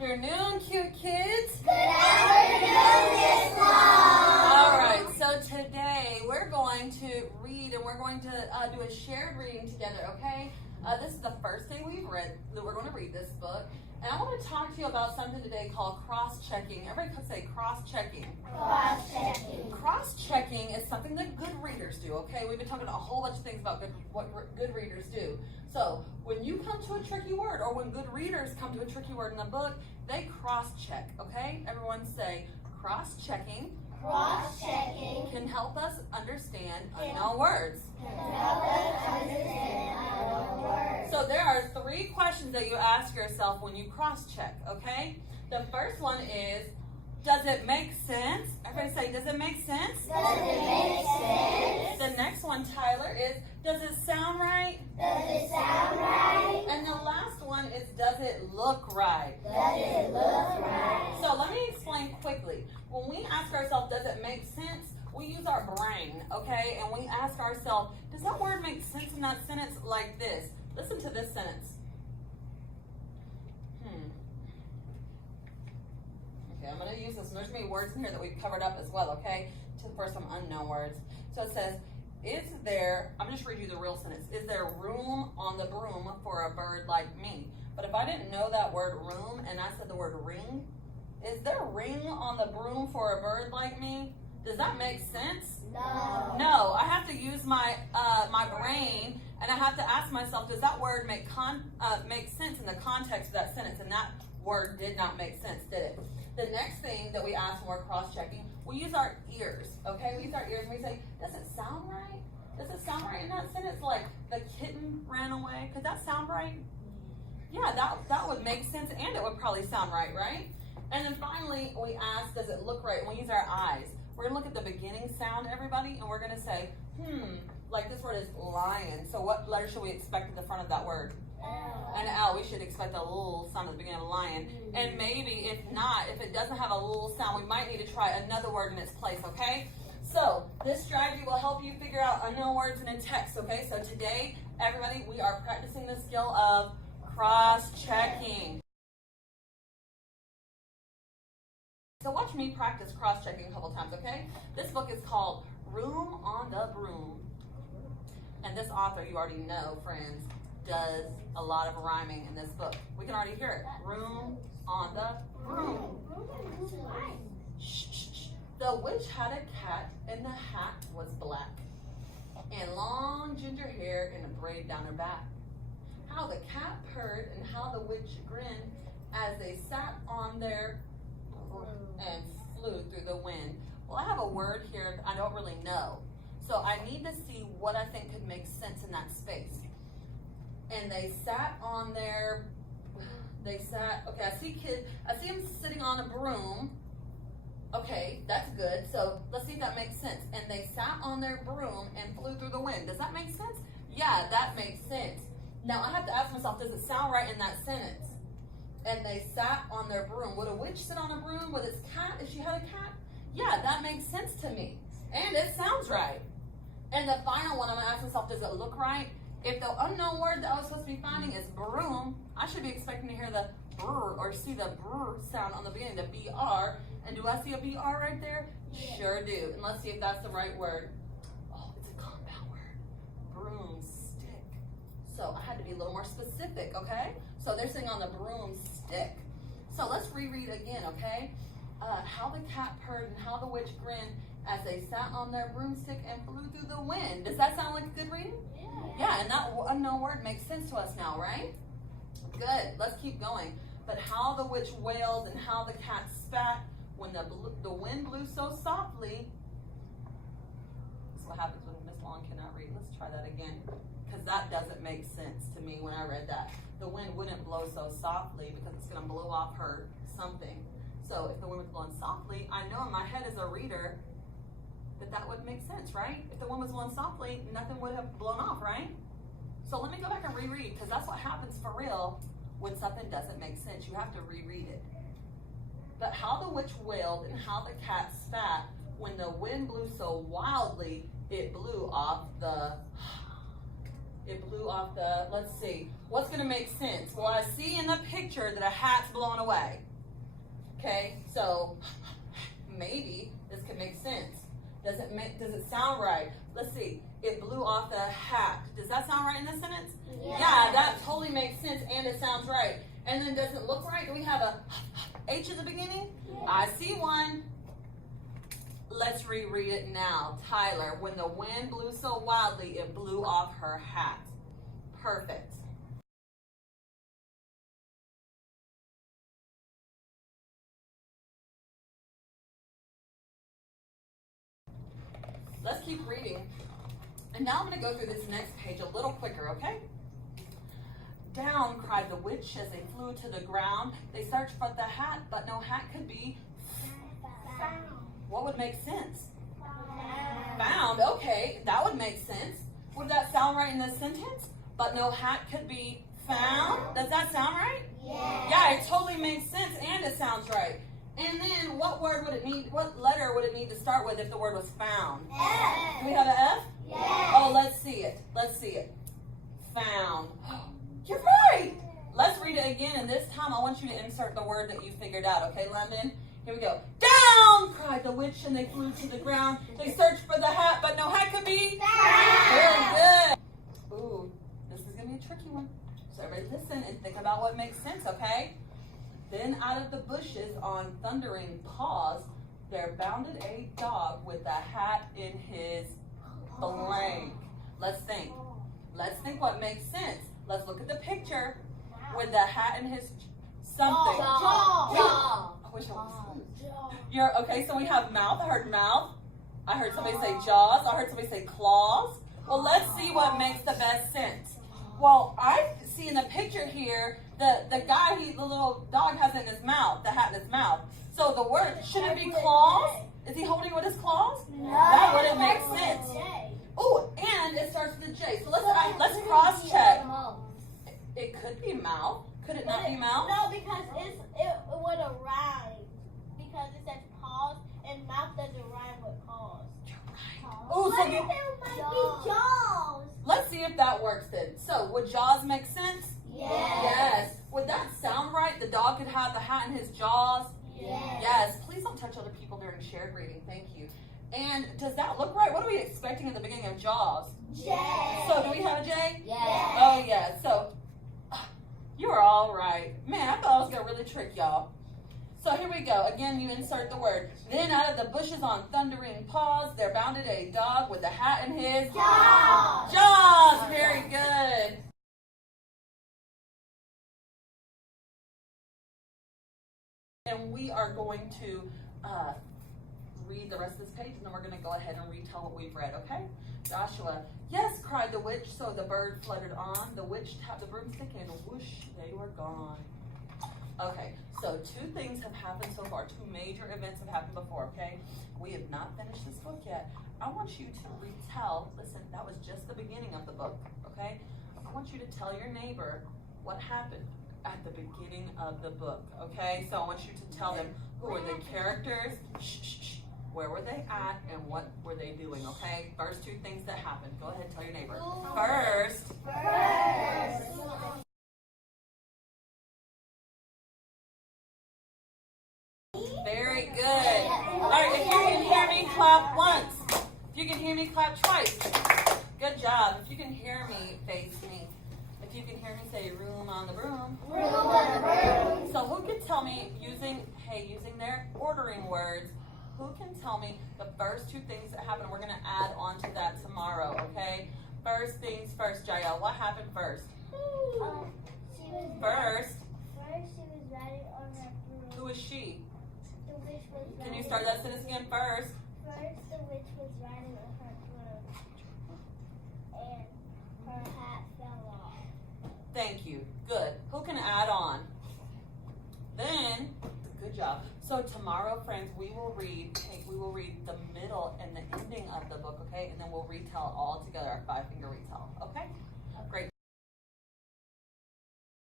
afternoon, cute kids. Good afternoon, Miss Mom. All right, so today we're going to read and we're going to do a shared reading together, okay? This is the first day we're going to read this book. And I want to talk to you about something today called cross-checking. Everybody could say cross-checking. Cross-checking. Cross-checking is something that good readers do, okay? We've been talking a whole bunch of things about what good readers do. So when you come to a tricky word, or when good readers come to a tricky word in the book, they cross-check, okay? Everyone say cross-checking. Cross-checking Can help us understand unknown words. can help us understand unknown words. So there are 3 questions that you ask yourself when you cross-check, okay? The first one is, does it make sense? Everybody say, does it make sense? Does it make sense? The next one, Tyler, is, does it sound right? Does it sound right? And the last one is, does it look right? Does it look right? So let me explain quickly. When we ask ourselves, does it make sense? We use our brain, okay? And we ask ourselves, does that word make sense in that sentence like this? Listen to this sentence. Okay, I'm going to use this. There's going to be words in here that we've covered up as well, okay? For some unknown words. So it says, is there, I'm just reading you the real sentence, is there room on the broom for a bird like me? But if I didn't know that word room and I said the word ring, is there ring on the broom for a bird like me? Does that make sense? No. No, I have to use my my brain, and I have to ask myself, does that word make sense in the context of that sentence? And that word did not make sense, did it? The next thing that we ask when we're cross-checking, we use our ears, okay? We use our ears and we say, does it sound right? Does it sound right in that sentence? Like, the kitten ran away. Could that sound right? Yeah, that would make sense, and it would probably sound right, right? And then finally, we ask, does it look right? And we use our eyes. We're going to look at the beginning sound, everybody, and we're going to say, like this word is lion. So what letter should we expect at the front of that word? L. An L. We should expect a little sound at the beginning of lion. And maybe, if not, if it doesn't have a little sound, we might need to try another word in its place, okay? So this strategy will help you figure out unknown words in a text, okay? So today, everybody, we are practicing the skill of cross-checking. So watch me practice cross-checking a couple times, okay? This book is called Room on the Broom. And this author, you already know, friends, does a lot of rhyming in this book. We can already hear it. Room on the broom. Shh, shh, shh. The witch had a cat, and the hat was black, and long ginger hair and a braid down her back. How the cat purred and how the witch grinned as they sat on their and flew through the wind. Well, I have a word here I don't really know. So I need to see what I think could make sense in that space. And they sat on their, okay, I see them sitting on a broom. Okay, that's good. So let's see if that makes sense. And they sat on their broom and flew through the wind. Does that make sense? Yeah, that makes sense. Now I have to ask myself, does it sound right in that sentence? And they sat on their broom. Would a witch sit on a broom with its cat if she had a cat? Yeah, that makes sense to me. And it sounds right. And the final one, I'm going to ask myself, does it look right? If the unknown word that I was supposed to be finding is broom, I should be expecting to hear the brr or see the brr sound on the beginning, the BR. And do I see a BR right there? Yeah. Sure do. And let's see if that's the right word. Oh, it's a compound word. Broomstick. So I had to be a little more specific, okay? So they're sitting on the broomstick. So let's reread again, okay? How the cat purred and how the witch grinned as they sat on their broomstick and flew through the wind. Does that sound like a good reading? Yeah, and that unknown word makes sense to us now, right? Good. Let's keep going. But how the witch wailed and how the cat spat when the wind blew so softly. That's what happens when Miss Long cannot read. Let's try that again, because that doesn't make sense to me when I read that. The wind wouldn't blow so softly because it's going to blow off her something. So if the wind was blowing softly, I know in my head as a reader that would make sense, right? If the wind was blowing softly, nothing would have blown off, right? So let me go back and reread, because that's what happens for real when something doesn't make sense. You have to reread it. But how the witch wailed and how the cat spat when the wind blew so wildly, it blew off the, let's see, what's going to make sense? Well, I see in the picture that a hat's blowing away. Okay, so maybe this could make sense. Does it sound right? Let's see. It blew off the hat. Does that sound right in this sentence? Yeah, that totally makes sense and it sounds right. And then does it look right? Do we have a H at the beginning? I see one. Let's reread it now. Tyler, when the wind blew so wildly, it blew off her hat. Perfect. Let's keep reading. And now I'm going to go through this next page a little quicker, okay? Down, cried the witch as they flew to the ground. They searched for the hat, but no hat could be Found. What would make sense? Found. Okay, that would make sense. Would that sound right in this sentence? But no hat could be found? Does that sound right? Yeah, it totally makes sense and it sounds right. And then what word would it need, what letter would it need to start with if the word was found? F. Do we have an F? Yes. Oh, let's see it. Let's see it. Found. You're right. Let's read it again, and this time I want you to insert the word that you figured out, okay, London? Here we go. Down, cried the witch, and they flew to the ground. They searched for the hat, but no hat could be found. Very good. Ooh, this is going to be a tricky one. So everybody listen and think about what makes sense, okay? Then out of the bushes on thundering paws, there bounded a dog with a hat in his blank. Let's think. Let's think what makes sense. Let's look at the picture with the hat in his something. Jaw. I wish I was. You're okay. So we have mouth. I heard mouth. I heard somebody say jaws. I heard somebody say claws. Well, let's see what makes the best sense. Well, I see in the picture here the guy, the little dog has it in his mouth, the hat in his mouth. So the word, should it be claws? Is he holding it with his claws? No. That wouldn't make sense. Oh, and it starts with a J. So let's cross check. It could be mouth. Could it not be mouth? No, because it would have rhymed. Because it says paws and mouth doesn't rhyme with paws. Oh, so It might be jaws. let's see if that works then. So would jaws make sense? Yes. Would that sound right? The dog could have the hat in his jaws? Yes. Please don't touch other people during shared reading. Thank you. And does that look right? What are we expecting at the beginning of Jaws? J. So do we have a J? Yes. Oh, yeah. So you are all right. Man, I thought I was going to really trick y'all. So here we go. Again, you insert the word. Then out of the bushes on thundering paws, there bounded a dog with a hat in his Jaws. jaws. Very good. And we are going to read the rest of this page, and then we're going to go ahead and retell what we've read, okay? Joshua, yes, cried the witch, so the bird fluttered on. The witch tapped the broomstick, and whoosh, they were gone. Okay, so two things have happened so far. Two major events have happened before, okay? We have not finished this book yet. I want you to retell, listen, that was just the beginning of the book, okay? I want you to tell your neighbor what happened at the beginning of the book, okay? So I want you to tell them who were the characters, where were they at, and what were they doing, okay? First two things that happened. Go ahead and tell your neighbor. First. Very good. All right, if you can hear me, clap once. If you can hear me, clap twice. Good job. If you can hear me, face me. If you can hear me, say room on the broom. Room on the broom. So who can tell me, using their ordering words, who can tell me the first two things that happened? We're going to add on to that tomorrow, okay? First things first, Jael. What happened first? First, she was riding on her broom. who is she? The witch was riding. Can you start that sentence again? First. First, the witch was riding on her broom, and her hat fell off. Thank you. Good. Who can add on? Then, good job. So tomorrow, friends, we will read the middle and the ending of the book, okay? And then we'll retell all together, our 5-finger retell, okay? Great.